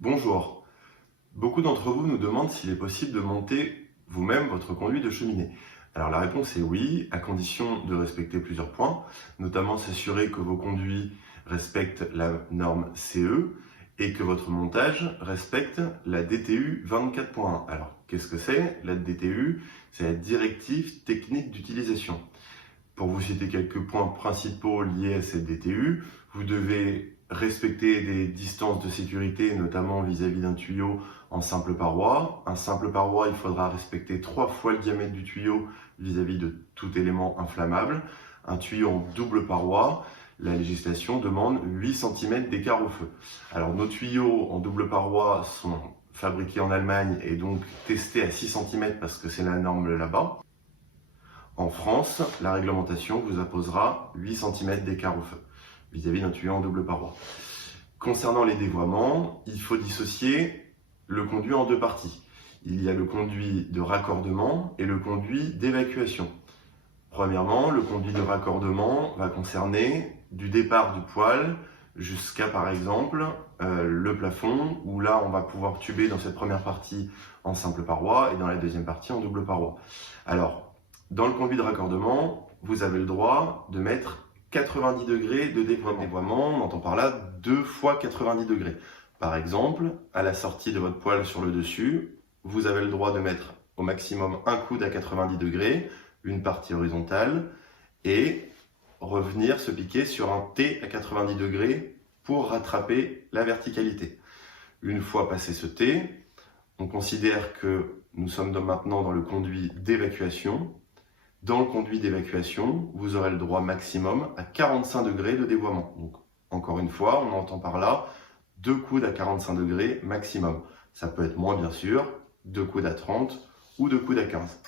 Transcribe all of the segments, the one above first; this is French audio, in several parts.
Bonjour. Beaucoup d'entre vous nous demandent s'il est possible de monter vous-même votre conduit de cheminée. Alors la réponse est oui, à condition de respecter plusieurs points, notamment s'assurer que vos conduits respectent la norme CE et que votre montage respecte la DTU 24.1. Alors qu'est-ce que c'est? La DTU, c'est la directive technique d'utilisation. Pour vous citer quelques points principaux liés à cette DTU, vous devez respecter des distances de sécurité, notamment vis-à-vis d'un tuyau en simple paroi. Un simple paroi, il faudra respecter 3 fois le diamètre du tuyau vis-à-vis de tout élément inflammable. Un tuyau en double paroi, la législation demande 8 cm d'écart au feu. Alors nos tuyaux en double paroi sont fabriqués en Allemagne et donc testés à 6 cm parce que c'est la norme là-bas. En France, la réglementation vous imposera 8 cm d'écart au feu vis-à-vis d'un tuyau en double paroi. Concernant les dévoiements, il faut dissocier le conduit en deux parties. Il y a le conduit de raccordement et le conduit d'évacuation. Premièrement, le conduit de raccordement va concerner du départ du poêle jusqu'à par exemple le plafond, où là on va pouvoir tuber dans cette première partie en simple paroi et dans la deuxième partie en double paroi. Alors, dans le conduit de raccordement, vous avez le droit de mettre 90 degrés de dévoiement. Dévoiement, on entend par là 2 fois 90 degrés. Par exemple, à la sortie de votre poêle sur le dessus, vous avez le droit de mettre au maximum un coude à 90 degrés, une partie horizontale, et revenir se piquer sur un T à 90 degrés pour rattraper la verticalité. Une fois passé ce T, on considère que nous sommes maintenant dans le conduit d'évacuation. Dans le conduit d'évacuation, vous aurez le droit maximum à 45 degrés de dévoiement. Donc, encore une fois, on entend par là 2 coudes à 45 degrés maximum. Ça peut être moins bien sûr, 2 coudes à 30 ou 2 coudes à 15.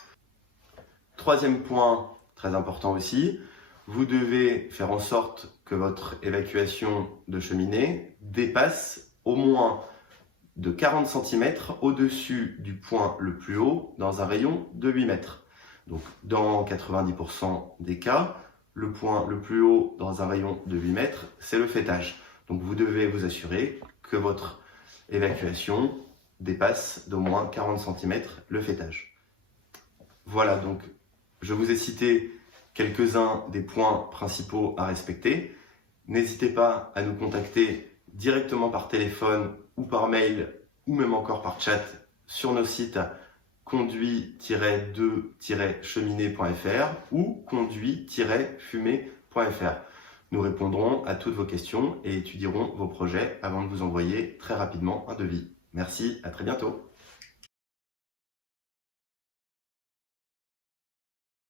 Troisième point très important aussi, vous devez faire en sorte que votre évacuation de cheminée dépasse au moins de 40 cm au-dessus du point le plus haut dans un rayon de 8 mètres. Donc dans 90% des cas, le point le plus haut dans un rayon de 8 mètres, c'est le faîtage. Donc vous devez vous assurer que votre évacuation dépasse d'au moins 40 cm le faîtage. Voilà, donc je vous ai cité quelques-uns des points principaux à respecter. N'hésitez pas à nous contacter directement par téléphone ou par mail ou même encore par chat sur nos sites conduit-2-cheminée.fr ou conduit-fumée.fr. Nous répondrons à toutes vos questions et étudierons vos projets avant de vous envoyer très rapidement un devis. Merci, à très bientôt.